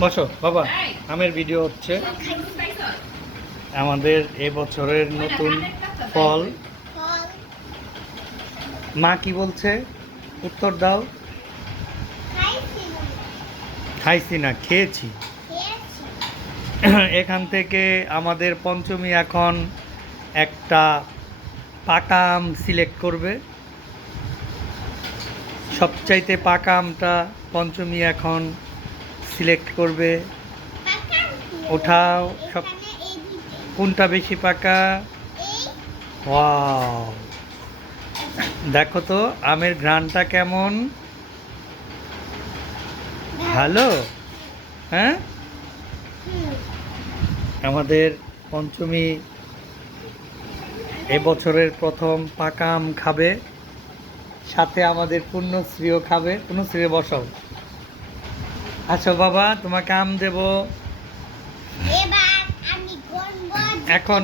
বসো বাবা, আমের ভিডিও হচ্ছে। আমাদের এবছরের নতুন ফল। মা কি বলছে উত্তর দাও। খাইছি না, খেয়েছি। এখান থেকে আমাদের পঞ্চমী এখন একটা পাকা আম সিলেক্ট করবে। সবচাইতে পাকা আমটা পঞ্চমী এখন সিলেক্ট করবে। ওঠাও সব, কোনটা বেশি পাকা। ওয়াও, দেখো তো আমের ঘ্রাণটা কেমন। ভালো, হ্যাঁ। আমাদের পঞ্চমী এবছরের প্রথম পাকা আম খাবে, সাথে আমাদের পুণ্যশ্রীও খাবে। পুণ্যশ্রী বসাও, আচ্ছা বাবা তোমাকে আম দেব। এখন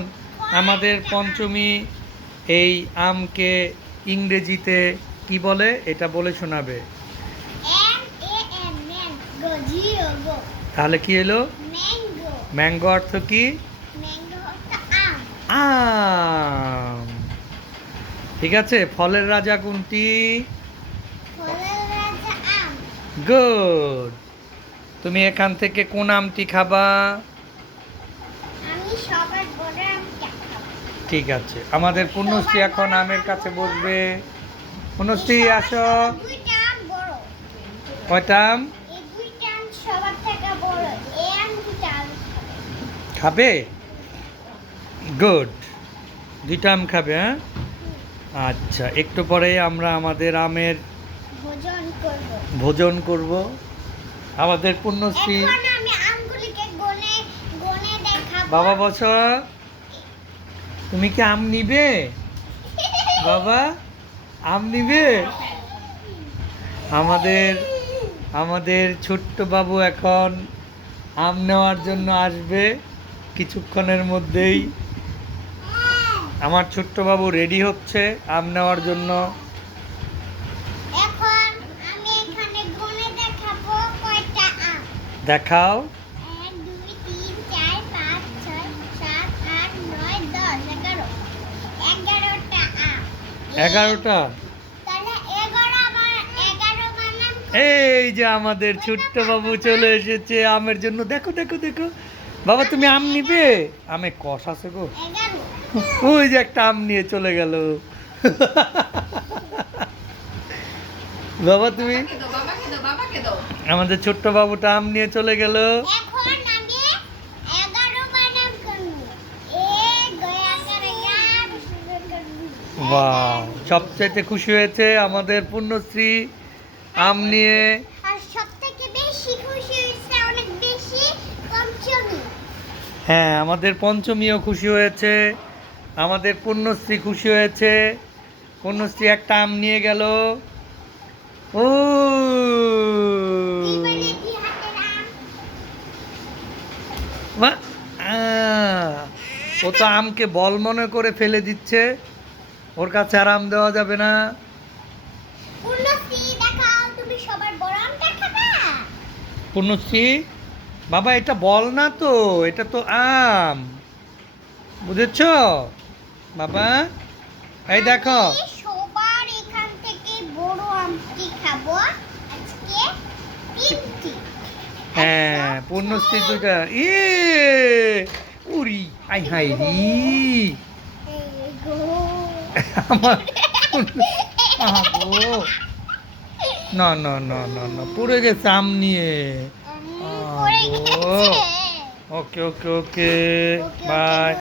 আমাদের পঞ্চমী এই আমকে ইংরেজিতে কি বলে এটা বলে শোনাবে। তাহলে কি এলো? ম্যাঙ্গো অর্থ কি? আম। ঠিক আছে, ফলের রাজা কোনটি? গুড। তুমি এখান থেকে কোন আমটি খাবা? ঠিক আছে, আমাদের পুণ্যশ্রী এখন আমের কাছে বসবে। পুণ্যশ্রী আসো। কয়টা আম খাবে? গুড, দুইটা আম খাবে, হ্যাঁ। আচ্ছা, একটু পরে আমরা আমাদের আমের ভোজন করব। আমাদের পুণ্যশ্রী বাবা বসো। তুমি কি আম নিবে বাবা? আম নিবে? আমাদের ছোট্ট বাবু এখন আম নেওয়ার জন্য আসবে কিছুক্ষণের মধ্যেই। আমার ছোট্ট বাবু রেডি হচ্ছে আম নেওয়ার জন্য। দেখাও। 11টা। এই যে আমাদের ছোট্ট বাবু চলে এসেছে আমের জন্য। দেখো দেখো দেখো বাবা, তুমি আম নিবে? আমে কষ আছে গো। ওই যে একটা আম নিয়ে চলে গেল। বাবা তুমি, আমাদের ছোট্ট বাবুটা আম নিয়ে চলে গেল। বাহ, সবচাইতে খুশি হয়েছে আমাদের পুণ্যশ্রী আম নিয়ে। হ্যাঁ, আমাদের পঞ্চমীও খুশি হয়েছে, আমাদের পুণ্যশ্রী খুশি হয়েছে। পুণ্যশ্রী একটা আম নিয়ে গেল। ও ও তো আমকে বল মনে করে ফেলে দিচ্ছে, ওর কাছে আর আম দেওয়া যাবে না। পুণ্যশ্রী বাবা, এটা বল না তো, এটা তো আম, বুঝেছ বাবা? এই দেখো, হ্যাঁ পুণ্যশ্রী দুইটা। উরি আই হাই রি আমার। না না না না না, পড়ে গেছে আম নিয়ে। ওকে ওকে ওকে, বাই।